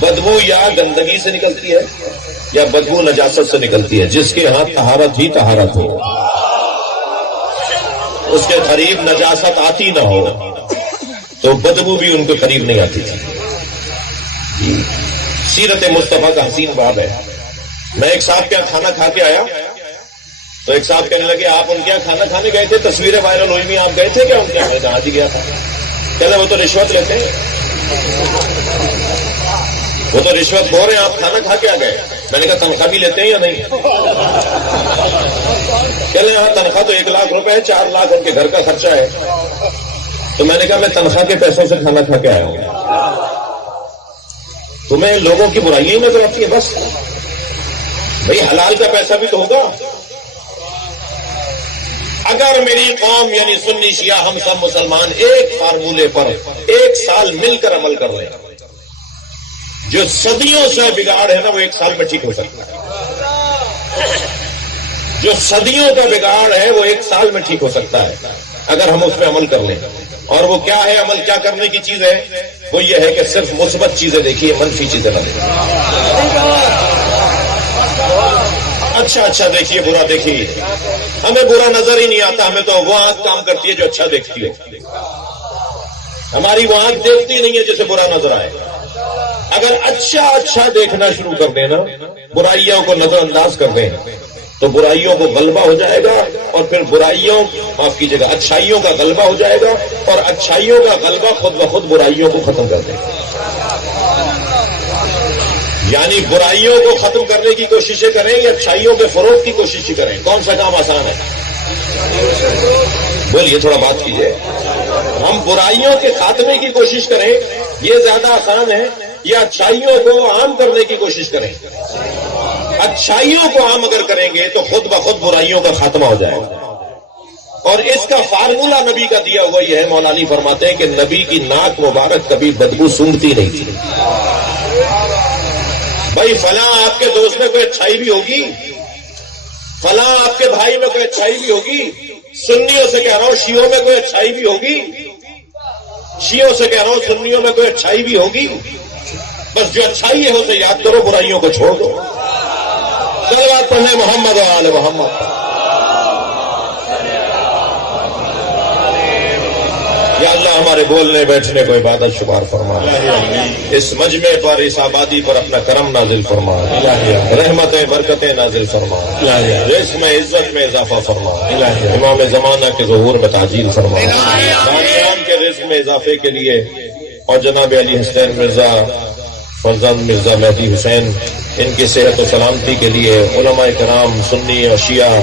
بدبو یا گندگی سے نکلتی ہے یا بدبو نجاست سے نکلتی ہے. جس کے ہاں طہارت ہی طہارت ہو، اس کے قریب نجاست آتی نہ ہو تو بدبو بھی ان کے قریب نہیں آتی تھی. سیرت مصطفیٰ کا حسین باب ہے. میں ایک صاحب کے یہاں کھانا کھا کے آیا تو ایک صاحب کہنے لگے آپ ان کے یہاں کھانا کھانے گئے تھے، تصویریں وائرل ہوئی بھی، آپ گئے تھے کیا ان کے یہاں؟ آج ہی گیا تھا. کہنے وہ تو رشوت لیتے ہیں، وہ تو رشوت بول رہے ہیں، آپ کھانا کھا کے آ گئے. میں نے کہا تنخواہ بھی لیتے ہیں یا نہیں؟ کہنے ہاں تنخواہ تو 1 لاکھ روپے ہے، 4 لاکھ ان کے گھر کا خرچہ ہے. تو میں نے کہا میں تنخواہ کے پیسوں سے کھانا کھا کے آیا ہوں. تمہیں لوگوں کی برائیاں نظر آتی ہے بس. بھئی حلال کا پیسہ بھی تو ہوگا. اگر میری قوم یعنی سنی شیعہ ہم سب مسلمان ایک فارمولے پر 1 سال مل کر عمل کر رہے ہیں، جو صدیوں سے بگاڑ ہے نا وہ 1 سال میں ٹھیک ہو سکتا ہے. جو صدیوں کا بگاڑ ہے وہ 1 سال میں ٹھیک ہو سکتا ہے اگر ہم اس پہ عمل کر لیں. اور وہ کیا ہے عمل کیا کرنے کی چیز ہے؟ وہ یہ ہے کہ صرف مثبت چیزیں دیکھیے، منفی چیزیں نہ دیکھیے. اچھا دیکھیے، برا دیکھیے. ہمیں برا نظر ہی نہیں آتا، ہمیں تو وہ آنکھ کام کرتی ہے جو اچھا دیکھتی ہے. ہماری وہ آنکھ دیکھتی نہیں ہے جسے برا نظر آئے. اگر اچھا دیکھنا شروع کر دیں نا، برائیوں کو نظر انداز کر دیں تو برائیوں کو غلبہ ہو جائے گا. اور پھر برائیوں معاف کیجیے گا اچھائیوں کا غلبہ ہو جائے گا، اور اچھائیوں کا غلبہ خود بخود برائیوں کو ختم کر دے گا. یعنی برائیوں کو ختم کرنے کی کوششیں کریں یا اچھائیوں کے فروغ کی کوشش کریں؟ کون سا کام آسان ہے؟ بولیے، تھوڑا بات کیجیے. ہم برائیوں کے خاتمے کی کوشش کریں یہ زیادہ آسان ہے یا اچھائیوں کو عام کرنے کی کوشش کریں؟ اچھائیوں کو عام اگر کریں گے تو خود بخود برائیوں کا خاتمہ ہو جائے گا. اور اس کا فارمولہ نبی کا دیا ہوا یہ ہے. مولا علی فرماتے ہیں کہ نبی کی ناک مبارک کبھی بدبو سونگھتی نہیں تھی. بھائی فلاں آپ کے دوست میں کوئی اچھائی بھی ہوگی، فلاں آپ کے بھائی میں کوئی اچھائی بھی ہوگی. سنیوں سے کہہ رہا ہوں شیعوں میں کوئی اچھائی بھی ہوگی، شیعوں سے کہہ رہا ہوں سنیوں میں کوئی اچھائی بھی ہوگی. بس جو اچھائی ہے اسے یاد کرو، برائیوں کو چھوڑ دو. صلوات پڑھنے محمد و آل محمد. یا اللہ ہمارے بولنے بیٹھنے کو عبادت شمار فرما. اس مجمع پر، اس آبادی پر اپنا کرم نازل فرما، رحمتیں برکتیں نازل فرما، رزق میں عزت میں اضافہ فرما، امام زمانہ کے ظہور میں تعجیل فرما، بانیان کے رزق میں اضافے کے لیے اور جناب علی حسین مرزا فرزند مرزا مہدی حسین ان کی صحت و سلامتی کے لیے علماء کرام سنی اور شیعہ